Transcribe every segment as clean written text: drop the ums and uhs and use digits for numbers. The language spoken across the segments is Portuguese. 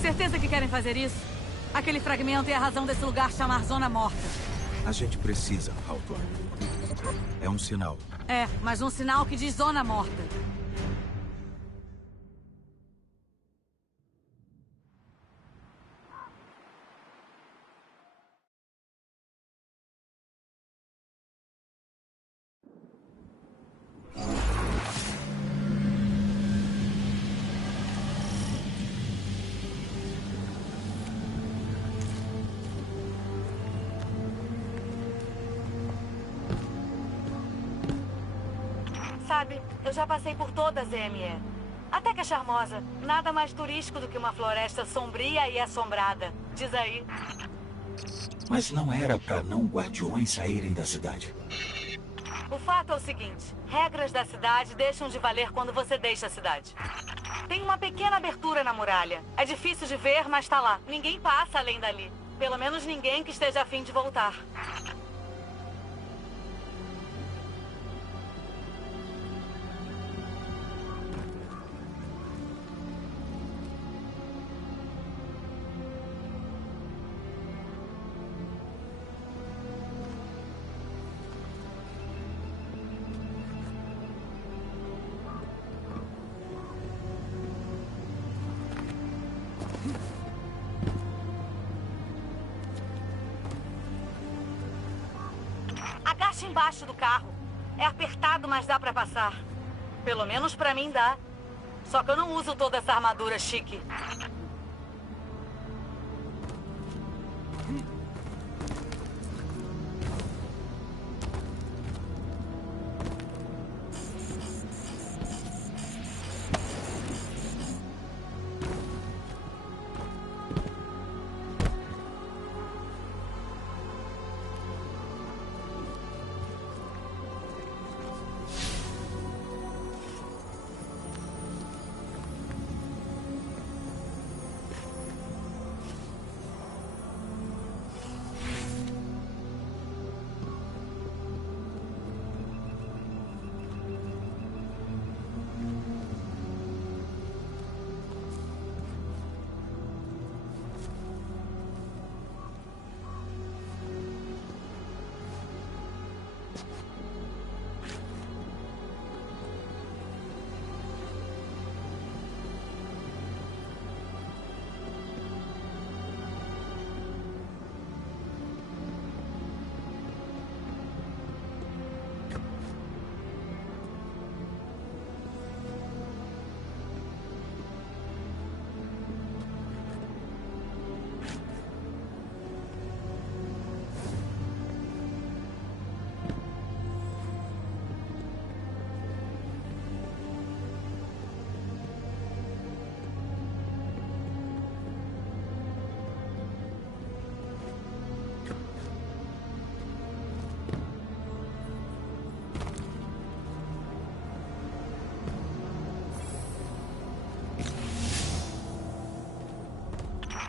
Certeza que querem fazer isso? Aquele fragmento é a razão desse lugar chamar Zona Morta. A gente precisa, Hawthorne. É um sinal. É, mas um sinal que diz Zona Morta. Sabe, eu já passei por toda a ZME. Até que é charmosa. Nada mais turístico do que uma floresta sombria e assombrada. Diz aí. Mas não era pra não guardiões saírem da cidade. O fato é o seguinte. Regras da cidade deixam de valer quando você deixa a cidade. Tem uma pequena abertura na muralha. É difícil de ver, mas tá lá. Ninguém passa além dali. Pelo menos ninguém que esteja a fim de voltar. Agacha embaixo do carro. É apertado, mas dá pra passar. Pelo menos pra mim dá. Só que eu não uso toda essa armadura chique.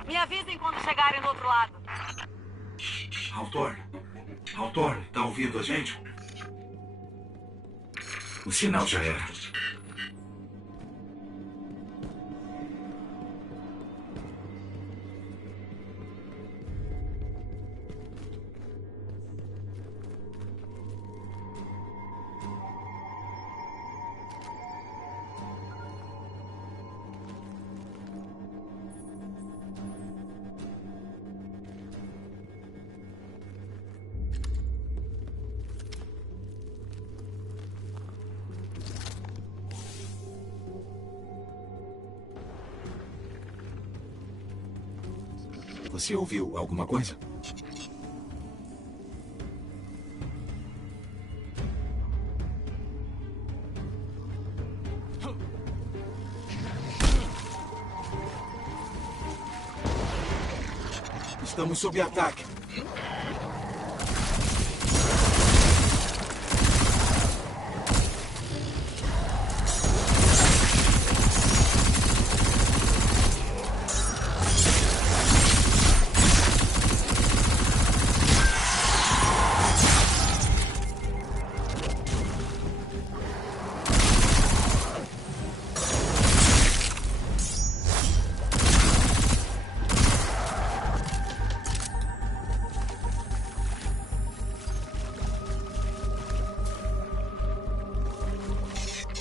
Me avisem quando chegarem do outro lado. Hawthorne? Hawthorne, tá ouvindo a gente? O sinal já era. Você ouviu alguma coisa? Estamos sob ataque.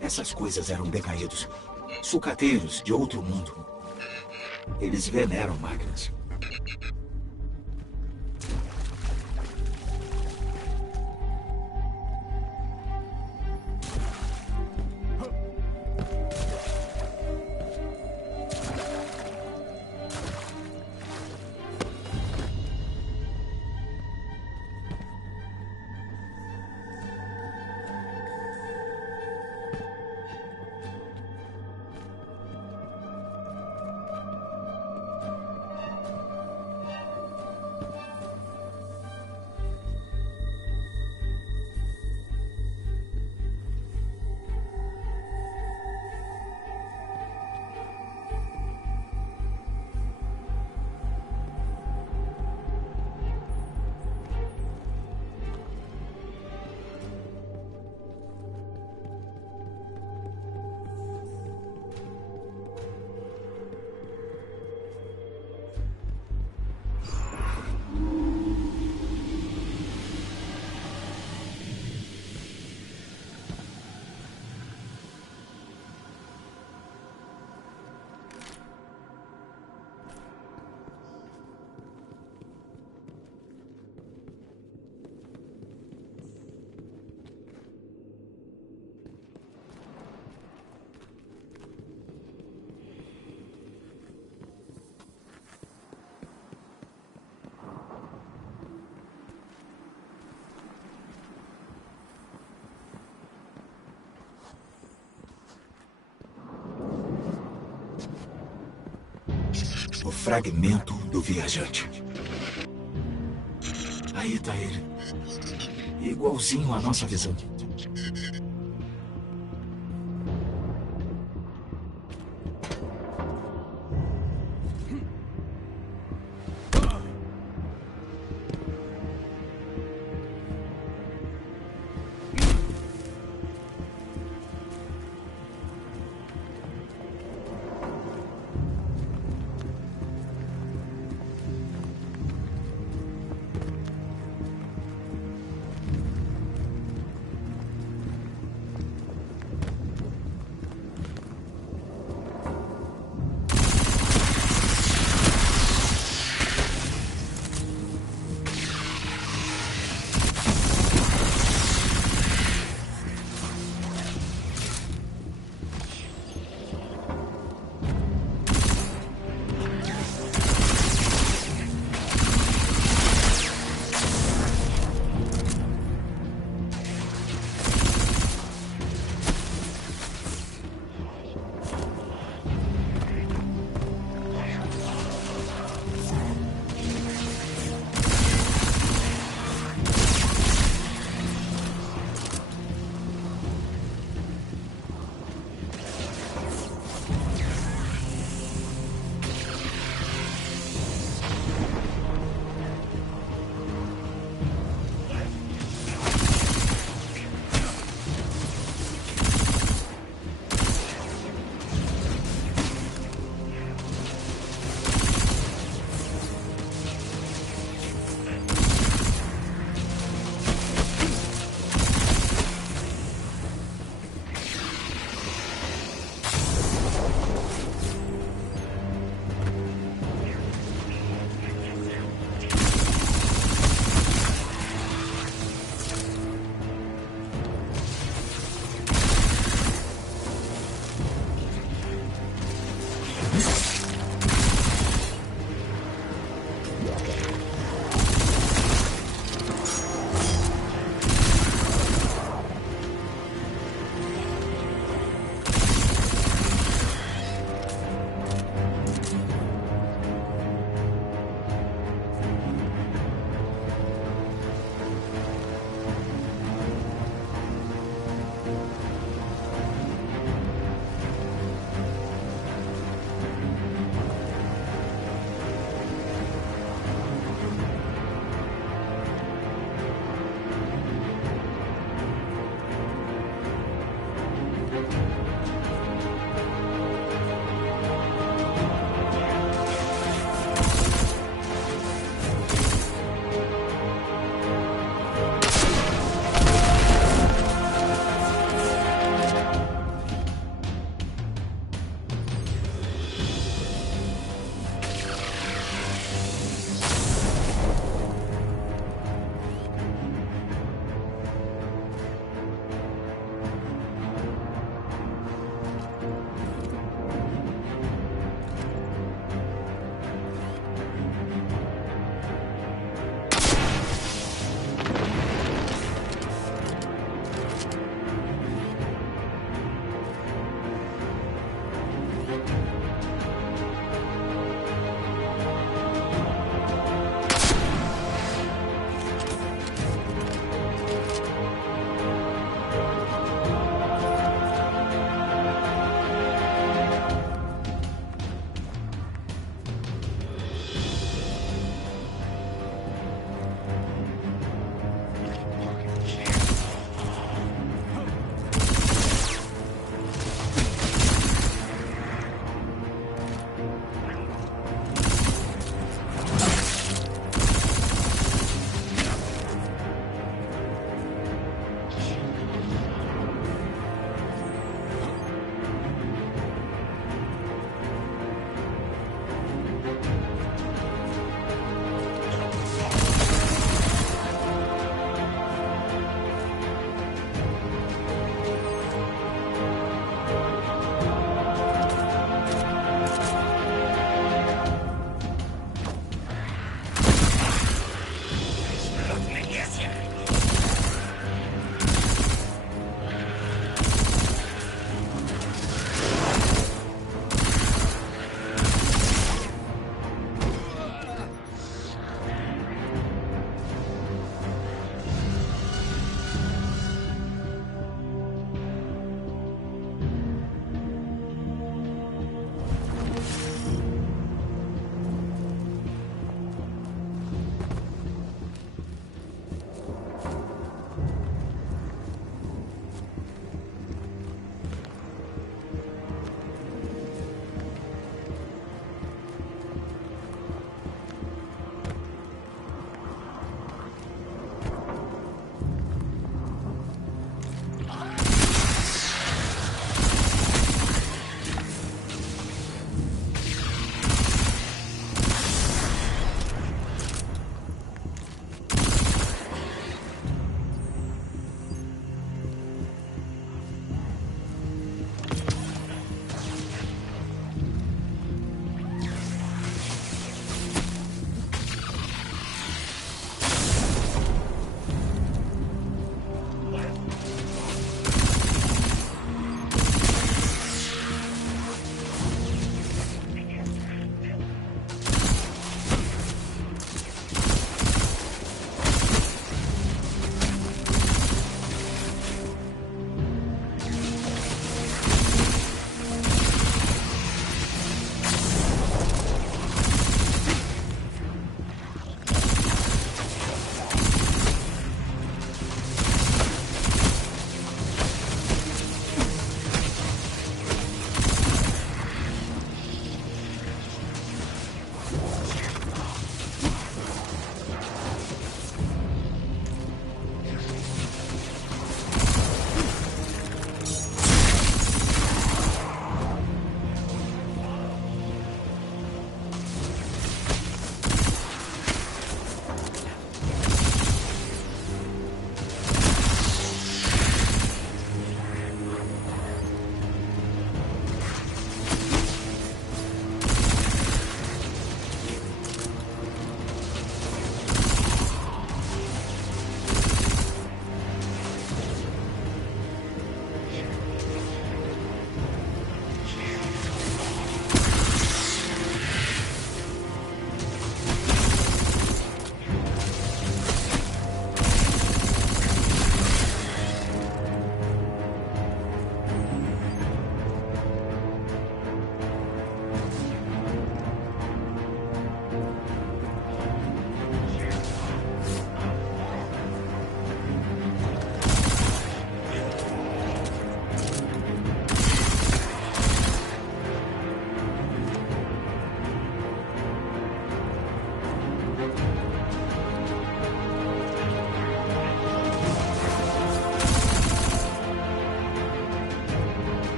Essas coisas eram decaídos. Sucateiros de outro mundo. Eles veneram máquinas. O fragmento do viajante. Aí tá ele. Igualzinho à nossa visão.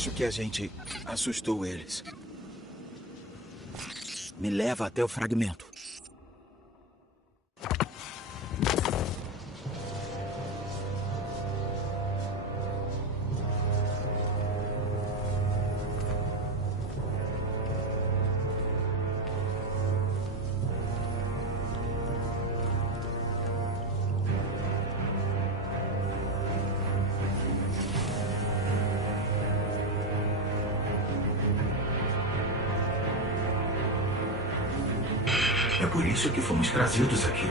Acho que a gente assustou eles. Me leva até o fragmento. É por isso que fomos trazidos aqui.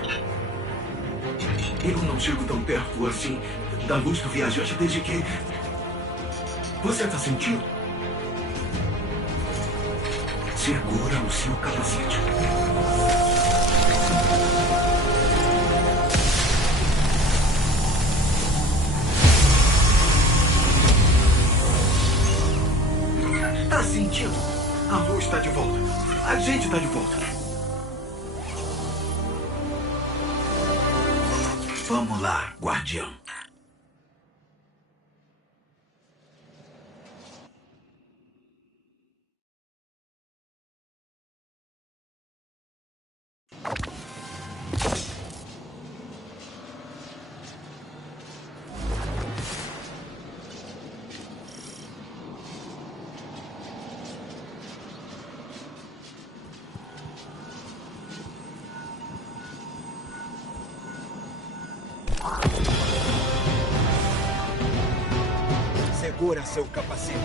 Eu não chego tão perto assim da luz do viajante desde que... Você tá sentindo? Segura o seu capacete. Tá sentindo? A luz tá de volta. A gente tá de volta. Vamos lá, guardião. Segura seu capacete.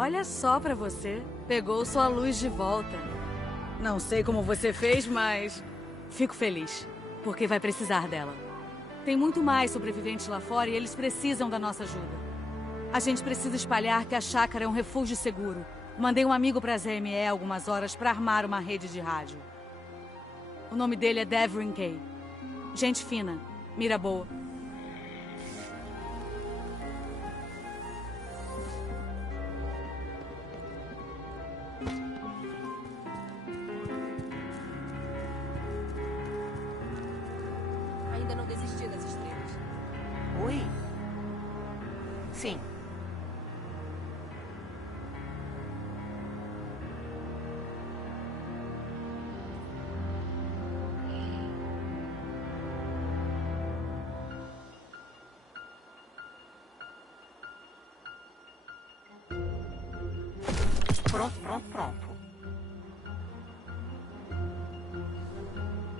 Olha só pra você. Pegou sua luz de volta. Não sei como você fez, mas fico feliz, porque vai precisar dela. Tem muito mais sobreviventes lá fora e eles precisam da nossa ajuda. A gente precisa espalhar que a chácara é um refúgio seguro. Mandei um amigo pra ZME algumas horas pra armar uma rede de rádio. O nome dele é Devrin Kay. Gente fina, mira boa. Ainda não desisti das estrelas. Oi? Sim. Pronto.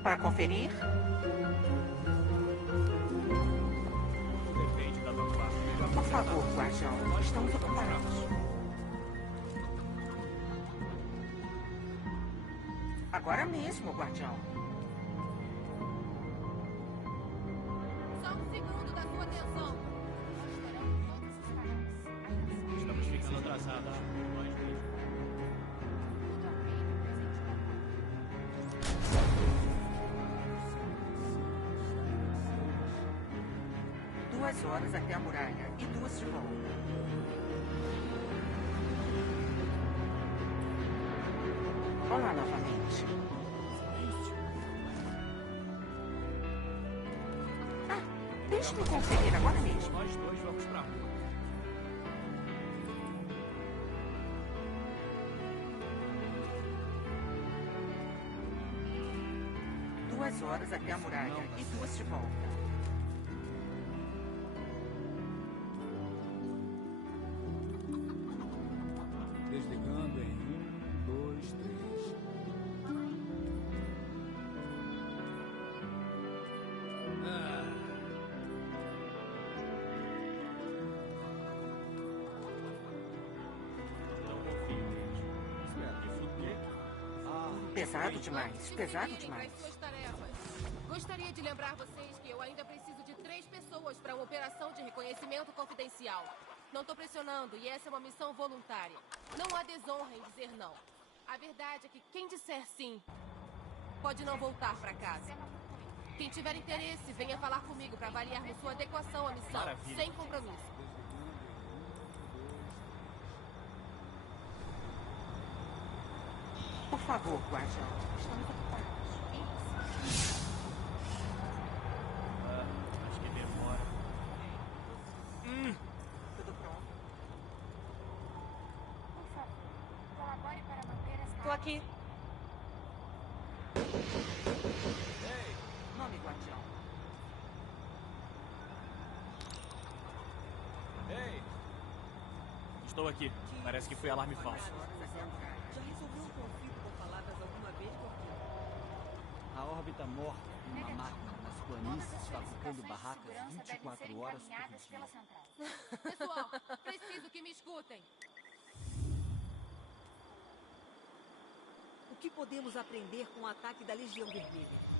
Para conferir? Por favor, guardião. Estamos ocupados. Agora mesmo, guardião. Só um segundo da sua atenção. Estamos ficando atrasados. Nós mesmos. 2 horas até a muralha e 2 de volta. Olá novamente. Deixe-me conferir agora mesmo. Nós dois vamos pra rua. Duas horas até a muralha e 2 de volta. Desligando em 1, 2, 3. Não confio neles. Pesado demais, pesado demais. Suas tarefas. Gostaria de lembrar vocês que eu ainda preciso de 3 pessoas para uma operação de reconhecimento confidencial. Não tô pressionando e essa é uma missão voluntária. Não há desonra em dizer não. A verdade é que quem disser sim pode não voltar para casa. Quem tiver interesse, venha falar comigo para avaliarmos sua adequação à missão, Maravilha. sem compromisso. Por favor, guardião. Estamos ocupados. Acho que demora. Tudo pronto? Por favor, colabore para manter as Tô aqui. Nome, guardião. Ei! Estou aqui. Parece que foi alarme falso. 2 horas até a muralha. Já resolveu um conflito com palavras alguma vez, Gorky? A órbita morta em uma Negativo. máquina nas Todas planícies as fabricando solicitações de barracas segurança devem ser 24 horas por encaminhadas dia. pela central. Pessoal, preciso que me escutem. O que podemos aprender com o ataque da Legião Vermelha?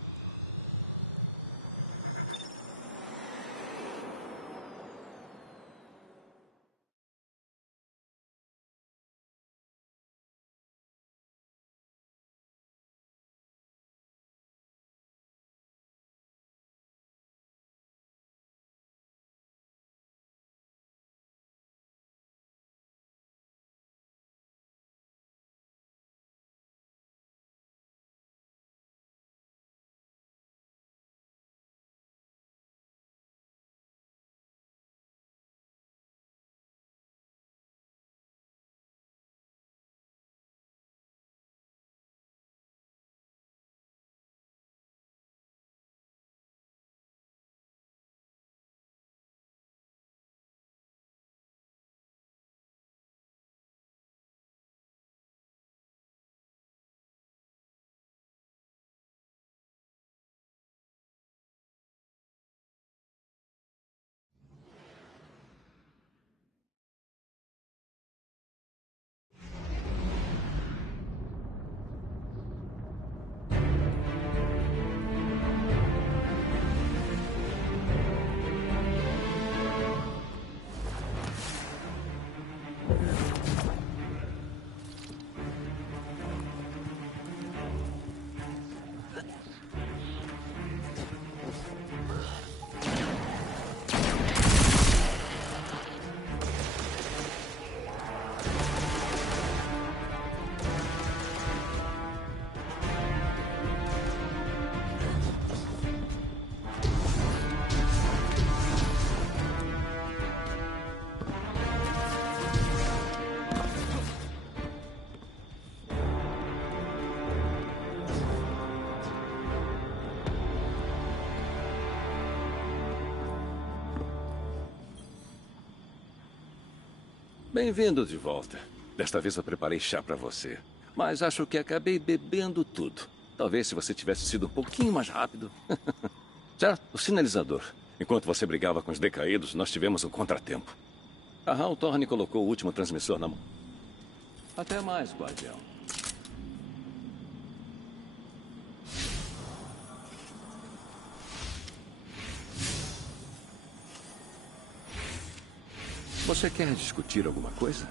Bem-vindo de volta. Desta vez eu preparei chá pra você. Mas acho que acabei bebendo tudo. Talvez se você tivesse sido um pouquinho mais rápido. Certo? O sinalizador. Enquanto você brigava com os decaídos, nós tivemos um contratempo. A Hawthorne colocou o último transmissor na mão. Até mais, guardião. Você quer discutir alguma coisa?